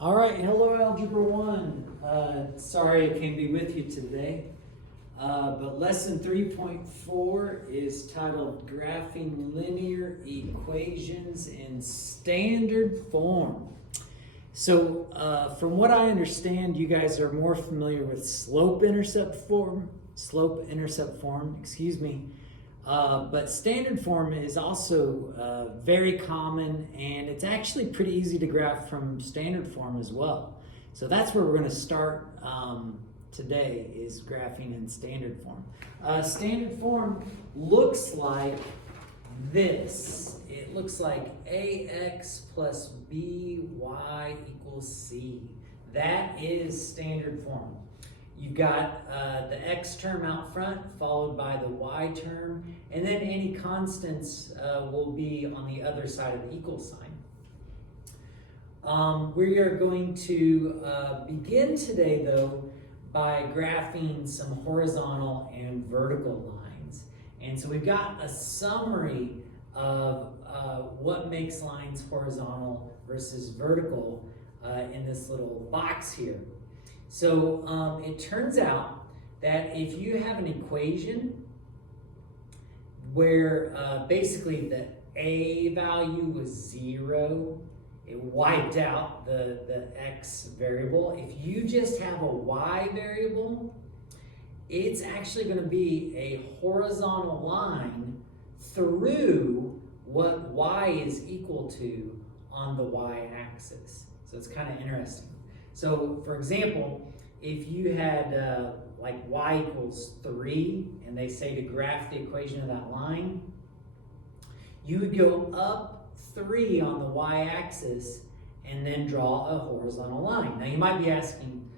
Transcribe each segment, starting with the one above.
All right, hello Algebra 1. Sorry I can't be with you today, but lesson 3.4 is titled Graphing Linear Equations in Standard Form. So from what I understand, you guys are more familiar with slope-intercept form, but standard form is also very common, and it's actually pretty easy to graph from standard form as well. So that's where we're going to start today, is graphing in standard form. Standard form looks like this. It looks like ax plus by equals c. That is standard form. You've got the x term out front, followed by the y term, and then any constants will be on the other side of the equal sign. We are going to begin today, though, by graphing some horizontal and vertical lines. And so we've got a summary of what makes lines horizontal versus vertical in this little box here. So it turns out that if you have an equation where basically the a value was 0, it wiped out the x variable. If you just have a y variable, it's actually going to be a horizontal line through what y is equal to on the y-axis. So it's kind of interesting. So, for example, if you had like y equals 3, and they say to graph the equation of that line, you would go up 3 on the y-axis and then draw a horizontal line. Now, you might be asking,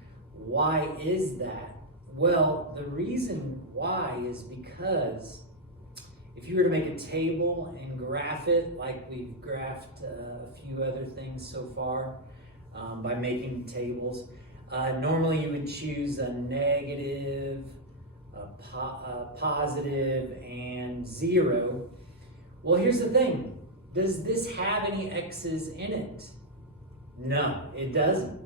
why is that? Well, the reason why is because if you were to make a table and graph it like we've graphed a few other things so far, by making tables. Normally you would choose a negative, a positive, and 0. Well, here's the thing. Does this have any x's in it? No, it doesn't.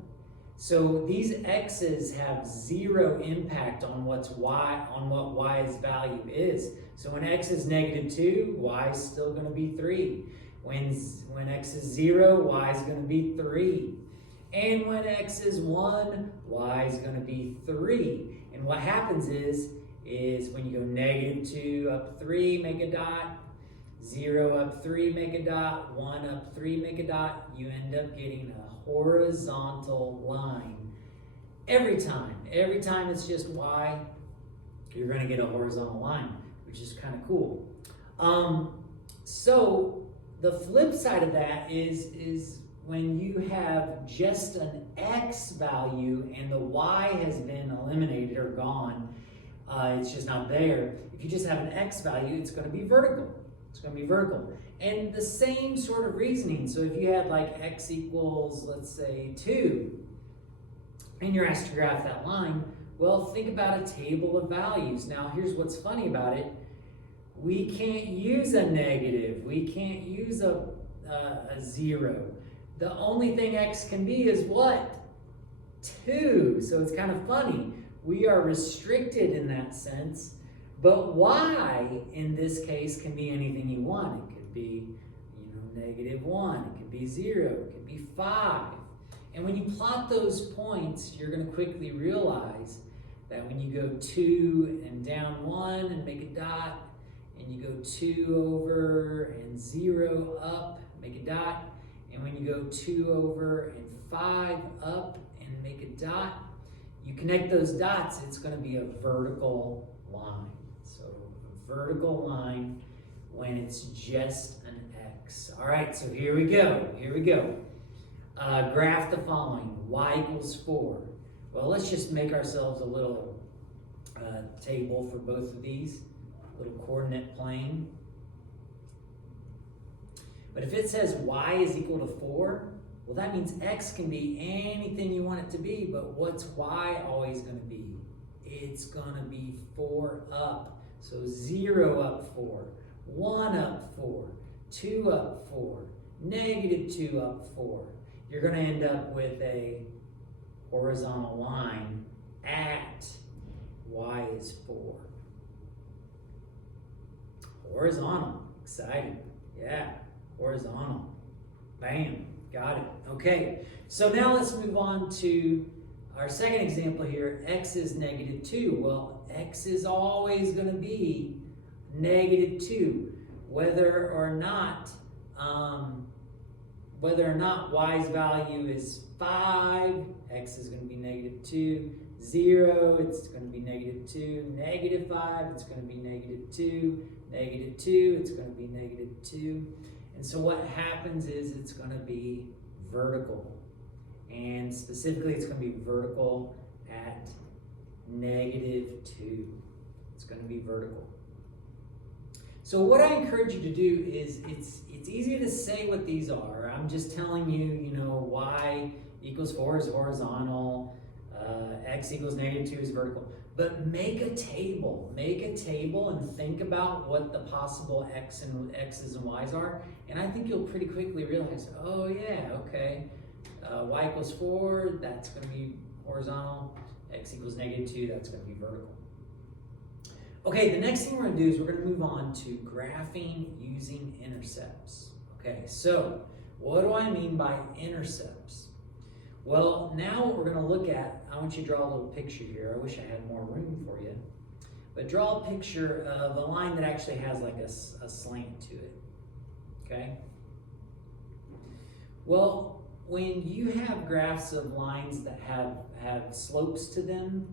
So these x's have 0 impact on what y's value is. So when x is -2, y is still going to be 3. When x is 0, y is going to be 3. And when x is 1, y is going to be 3. And what happens is when you go -2 up 3, make a dot, 0 up 3, make a dot, 1 up 3, make a dot, you end up getting a horizontal line. Every time. Every time it's just y, you're going to get a horizontal line, which is kind of cool. So the flip side of that is when you have just an x value and the y has been eliminated or gone, it's just not there. If you just have an x value, it's going to be vertical. It's going to be vertical. And the same sort of reasoning. So if you had like x equals, let's say, 2, and you're asked to graph that line, well, think about a table of values. Now, here's what's funny about it. We can't use a negative. We can't use a 0. The only thing x can be is what? 2. So it's kind of funny. We are restricted in that sense. But y, in this case, can be anything you want. It could be, -1. It could be 0. It could be 5. And when you plot those points, you're going to quickly realize that when you go 2 and down 1 and make a dot, and you go 2 over and 0 up, make a dot, and when you go 2 over and 5 up and make a dot, you connect those dots, it's going to be a vertical line. So a vertical line when it's just an x. All right, so here we go. Graph the following. Y equals 4. Well, let's just make ourselves a little table for both of these, little coordinate plane. But if it says y is equal to 4, well, that means x can be anything you want it to be, but what's y always going to be? It's going to be 4 up. So 0 up 4, 1 up 4, 2 up 4, -2 up 4. you're going to end up with a horizontal line at y is 4. Horizontal, exciting. Yeah, horizontal. Bam, got it. Okay, so now let's move on to our second example here. X is -2. Well, x is always going to be -2, whether or not y's value is 5, x is going to be -2. 0, it's going to be -2. -5, it's going to be -2. -2, it's going to be -2. And so what happens is it's going to be vertical. And specifically, it's going to be vertical at -2. It's going to be vertical. So what I encourage you to do is, it's easy to say what these are. I'm just telling you, y equals 4 is horizontal, x equals -2 is vertical. But make a table. Make a table and think about what the possible x's and y's are. And I think you'll pretty quickly realize, oh yeah, okay, y equals 4, that's going to be horizontal. X equals -2, that's going to be vertical. Okay, the next thing we're going to do is we're going to move on to graphing using intercepts. Okay, so what do I mean by intercepts? Well, now what we're going to look at, I want you to draw a little picture here. I wish I had more room for you. But draw a picture of a line that actually has like a slant to it. Okay? Well, when you have graphs of lines that have slopes to them,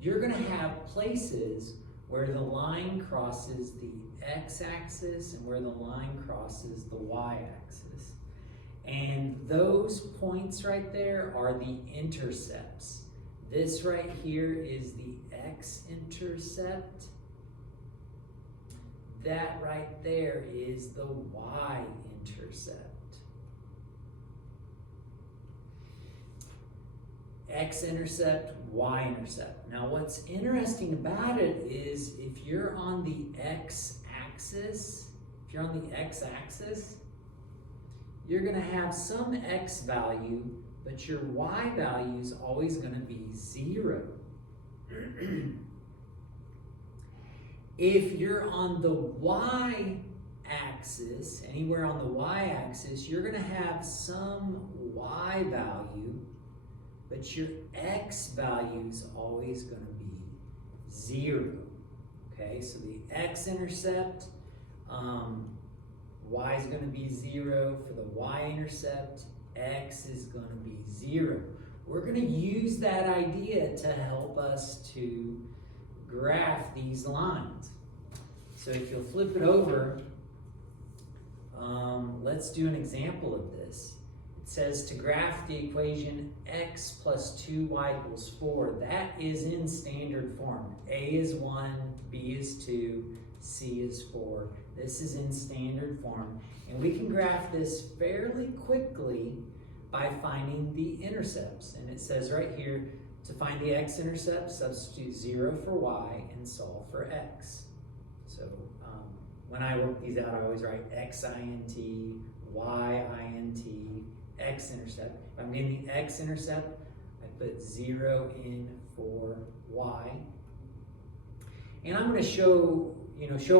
you're going to have places where the line crosses the x-axis and where the line crosses the y-axis. And those points right there are the intercepts. This right here is the x-intercept. That right there is the y-intercept. X-intercept, y-intercept. Now what's interesting about it is if you're on the x-axis, you're going to have some x value, but your y value is always going to be 0. If you're on the y-axis, anywhere on the y-axis, you're going to have some y value, but your x value is always going to be 0. Okay, so the x-intercept, y is going to be 0. For the y-intercept, x is going to be 0. We're going to use that idea to help us to graph these lines. So if you'll flip it over, let's do an example of this. It says to graph the equation x plus 2y equals 4. That is in standard form. A is 1, b is 2, c is 4. This is in standard form. And we can graph this fairly quickly by finding the intercepts. And it says right here, to find the x-intercept, substitute 0 for y and solve for x. So when I work these out, I always write x-int, y-int, x-intercept. If I'm getting the x-intercept, I put 0 in for y. And I'm going to show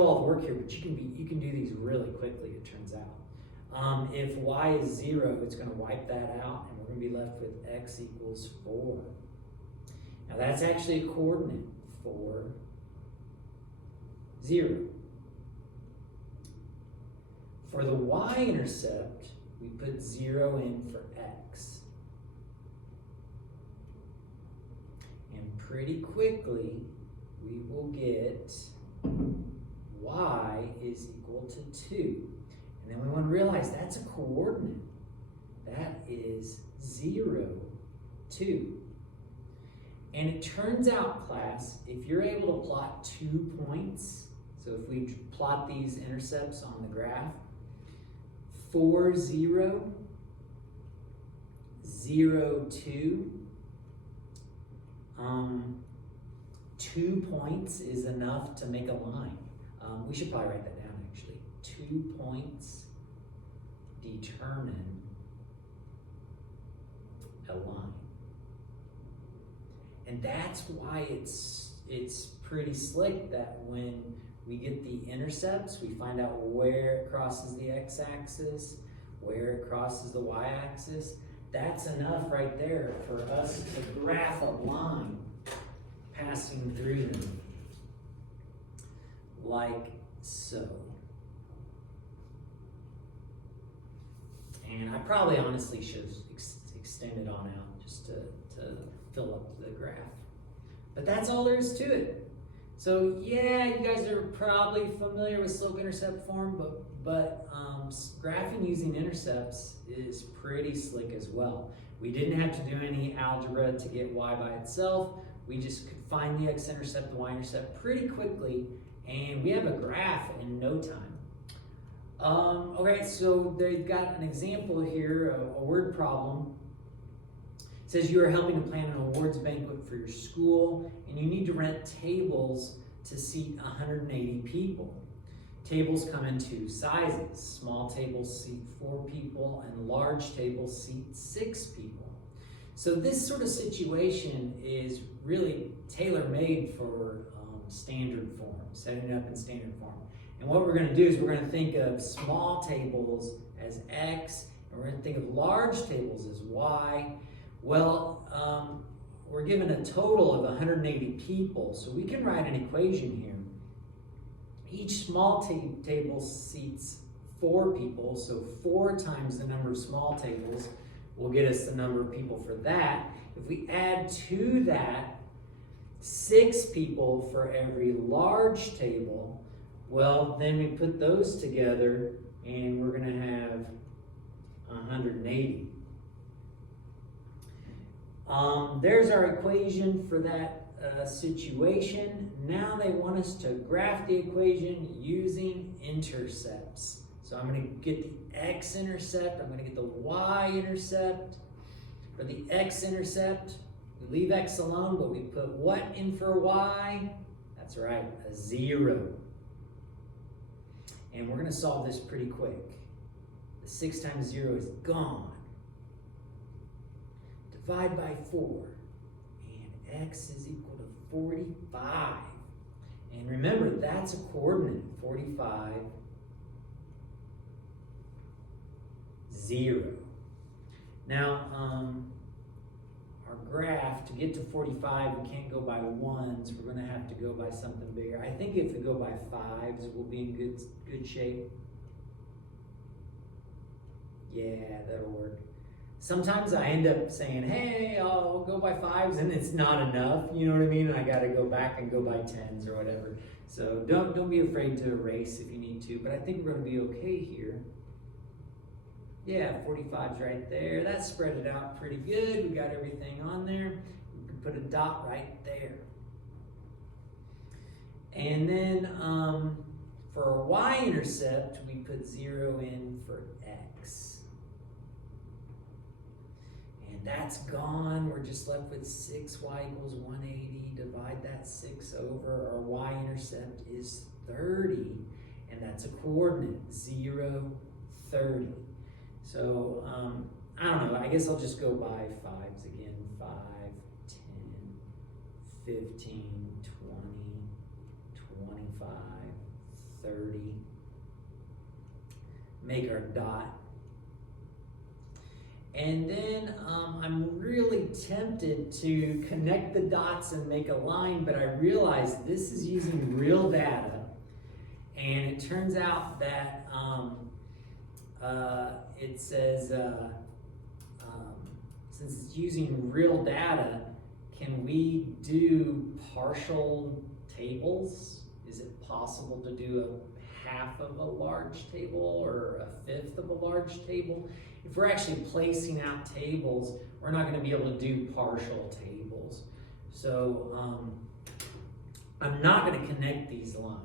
all the work here, but you can do these really quickly, it turns out. If y is 0, it's going to wipe that out, and we're going to be left with x equals 4. Now that's actually a coordinate for 0. For the y-intercept, we put 0 in for x. And pretty quickly, we will get y is equal to 2. And then we want to realize that's a coordinate. That is 0, 2. And it turns out, class, if you're able to plot 2 points, so if we plot these intercepts on the graph, 4, 0, 0, 2, 2 points is enough to make a line. We should probably write that down, actually. 2 points determine And that's why it's pretty slick that when we get the intercepts, we find out where it crosses the x-axis, where it crosses the y-axis. That's enough right there for us to graph a line passing through them, like so. And I probably honestly should have extended on out just to fill up the graph. But that's all there is to it. So yeah, you guys are probably familiar with slope-intercept form, but graphing using intercepts is pretty slick as well. We didn't have to do any algebra to get y by itself. We just could find the x-intercept, the y-intercept pretty quickly, and we have a graph in no time. Okay, so they've got an example here, a word problem. It says you are helping to plan an awards banquet for your school, and you need to rent tables to seat 180 people. Tables come in two sizes. Small tables seat 4 people, and large tables seat 6 people. So this sort of situation is really tailor-made for standard form, setting it up in standard form. And what we're going to do is we're going to think of small tables as x, and we're going to think of large tables as y. Well, we're given a total of 180 people, so we can write an equation here. Each small table seats 4 people, so 4 times the number of small tables will get us the number of people for that. If we add to that 6 people for every large table, well, then we put those together and we're going to have 180. There's our equation for that situation. Now they want us to graph the equation using intercepts. So I'm going to get the x-intercept, I'm going to get the y-intercept. For the x-intercept, we leave x alone, but we put what in for y? That's right, a 0. And we're going to solve this pretty quick. The 6 times 0 is gone. Divide by 4, and x is equal to 45. And remember, that's a coordinate, 45, 0. Now, our graph, to get to 45, we can't go by 1s. We're going to have to go by something bigger. I think if we go by 5s, we'll be in good shape. Yeah, that'll work. Sometimes I end up saying, hey, I'll go by 5s, and it's not enough, you know what I mean? I got to go back and go by 10s or whatever. So don't be afraid to erase if you need to, but I think we're going to be okay here. Yeah, 45's right there. That spread it out pretty good. We got everything on there. We can put a dot right there. And then for our y-intercept, we put 0 in for x. And that's gone. We're just left with 6y equals 180. Divide that 6 over. Our y-intercept is 30. And that's a coordinate, 0, 30. So, I don't know, I guess I'll just go by 5s again. 5, 10, 15, 20, 25, 30. Make our dot. And then I'm really tempted to connect the dots and make a line, but I realize this is using real data. And it turns out that it says, since it's using real data, can we do partial tables? Is it possible to do a half of a large table or a fifth of a large table? If we're actually placing out tables, we're not going to be able to do partial tables. So I'm not going to connect these lines.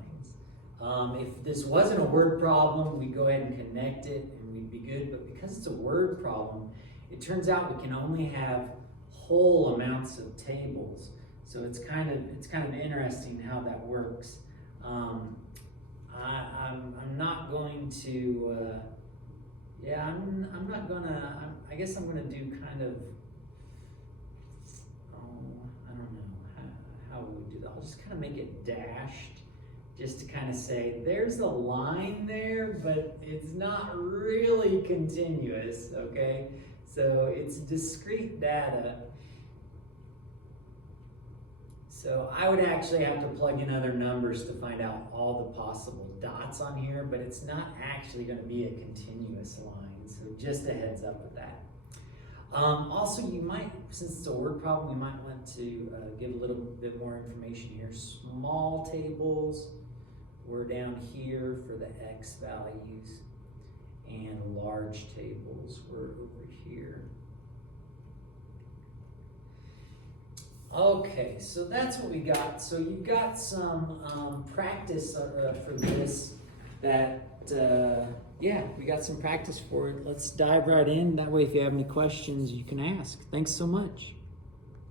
If this wasn't a word problem, we'd go ahead and connect it and we'd be good. But because it's a word problem, it turns out we can only have whole amounts of tables. So it's kind of interesting how that works. I'm not going to. I'm not gonna. I guess I'm gonna do kind of. I don't know. I'll just kind of make it dashed, just to kind of say there's a line there, but it's not really continuous, okay? So it's discrete data. So I would actually have to plug in other numbers to find out all the possible dots on here, but it's not actually going to be a continuous line. So just a heads up with that. Also, you might, since it's a word problem, we might want to give a little bit more information here. Small tables, we're down here for the X values, and large tables, we're over here. Okay, so that's what we got. So you've got some practice for this that, yeah, we got some practice for it. Let's dive right in. That way, if you have any questions, you can ask. Thanks so much.